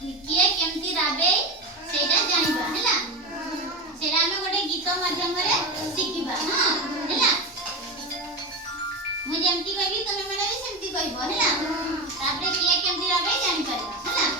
किए केमती राबे सेटा जानिबा हैला सेटा हम गोटे गीत माध्यम रे शिखिबा हां हैला मु जेमती कहबी तमे माने भी सेमती कहबो हैला तापरे किए केमती राबे जानि परबा हैला